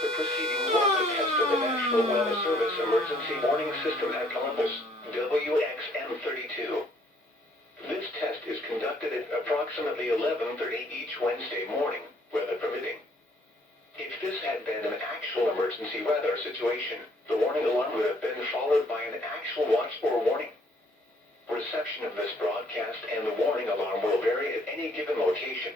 The proceeding was a test of the National Weather Service Emergency Warning System at Columbus, WXM32. This test is conducted at approximately 11:30 each Wednesday morning, weather permitting. If this had been an actual emergency weather situation, the warning alarm would have been followed by an actual watch or warning. Reception of this broadcast and the warning alarm will vary at any given location.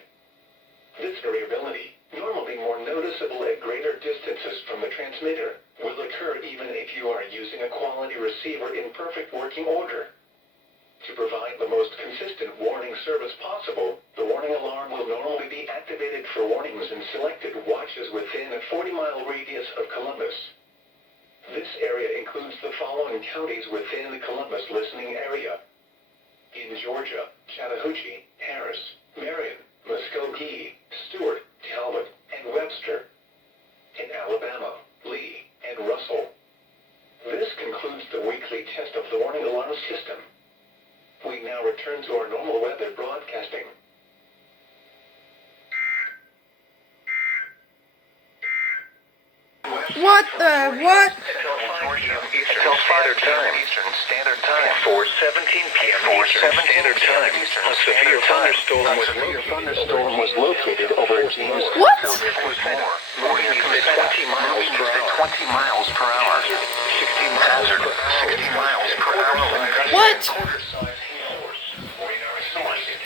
This variability, normally more noticeable at greater distances from the transmitter, will occur even if you are using a quality receiver in perfect working order. To provide the most consistent warning service possible, the warning alarm will normally be activated for warnings in selected watches within a 40-mile radius of Columbus. This area includes the following counties within the Columbus listening area. In Georgia, Chattahoochee, Harris, Marion, Muskogee, Stewart, Talbot, and Webster. In Alabama, Lee, and Russell. This concludes the weekly test of the warning alarm system. We now return to our normal weather broadcasting. What the what? Until 5 p.m. Eastern Standard Time. For 17 p.m. Eastern Standard Time. A severe thunderstorm was located over James. What? Moving at 20 miles per hour. 20 miles per hour. 60 miles per hour. What?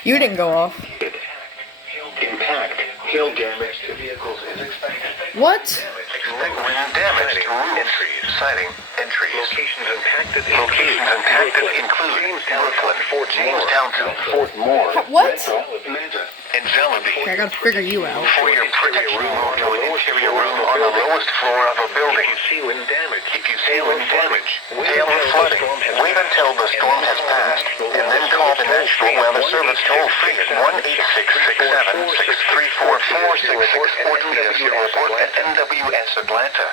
You didn't go off. Impact. Hail damage to vehicles is expected. What? Expect wind damage to roofs. Siding. Entries. Locations impacted include Jamestown, Fort Moore, What? Manta, and Zellaby. Okay, I gotta figure you out. For your protection, move to an interior room on the lowest floor of a building. If you see wind damage, hail and flooding, wait until the storm has passed, and then call the National Weather Service toll-free at 1-866-7-634-4666 or tweet us your report at NWS Atlanta.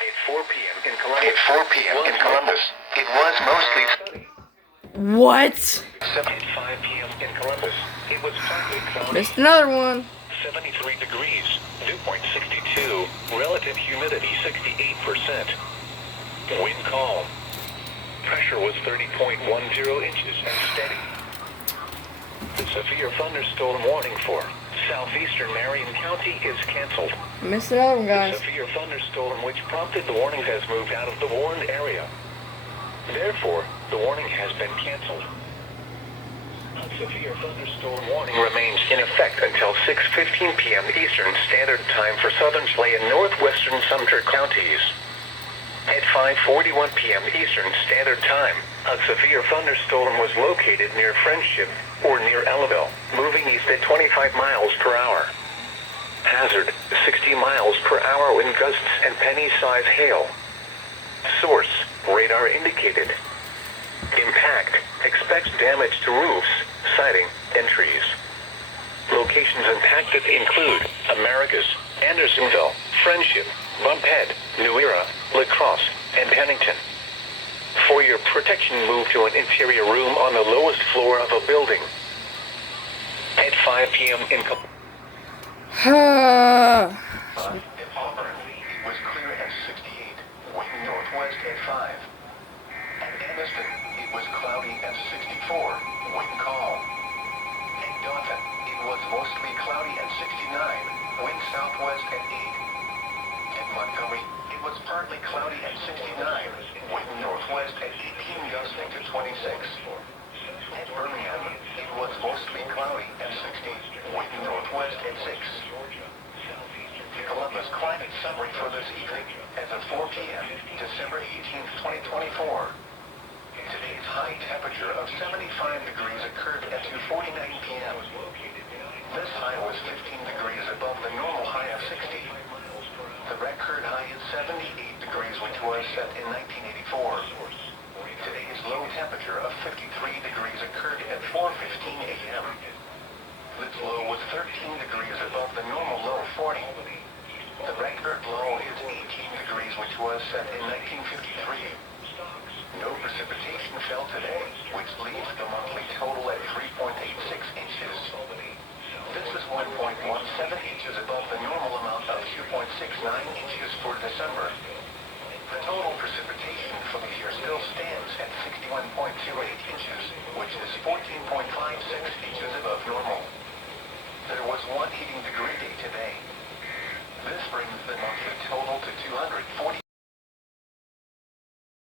At 4 p.m. in Columbus, it was mostly sunny. What? 7:05 p.m. in Columbus, it was partly cloudy. Missed another one. 73 degrees, dew point 62, relative humidity 68%. Wind calm. Pressure was 30.10 inches and steady. The severe thunderstorm warning for southeastern Marion County is canceled. Missed another one, The guys. severe thunderstorm which prompted the warning has moved out of the warned area. Therefore, the warning has been canceled. A severe thunderstorm warning remains in effect until 6:15 p.m. Eastern Standard Time for southern Clay and northwestern Sumter counties. At 5:41 p.m. Eastern Standard Time, a severe thunderstorm was located near Friendship or near Ellaville, moving east at 25 miles per hour. Hazard, 60 miles per hour wind gusts and penny-size hail. Source, radar indicated. Impact, expects damage to roofs, siding, and trees. Locations impacted include Americus, Andersonville, Friendship, Bumphead, New Era, La Crosse, and Pennington. For your protection, move to an interior room on the lowest floor of a building. At 5 p.m. in At Auburn, it was clear at 68, wind northwest at 5. At Anniston, it was cloudy at 64, wind calm. At Dothan, it was mostly cloudy at 69, wind southwest at 8. At Montgomery, it was partly cloudy at 69, wind northwest at 18 gusting to 26. At Birmingham, it was mostly cloudy at 60, wind northwest at 6. The Columbus climate summary for this evening as of 4 p.m., December 18th, 2024. Today's high temperature of 75 degrees occurred at 2:49 p.m. This high was 15 degrees above the normal high of 60. The record high is 78 degrees, which was set in 1984. Today's low temperature of 53 degrees occurred at 4:15 a.m. This low was 13 degrees above the normal low of 40. The record low is 18 degrees, which was set in 1953. No precipitation fell today, which leaves the monthly total at 3.86 inches. 1.17 inches above the normal amount of 2.69 inches for December. The total precipitation for the year still stands at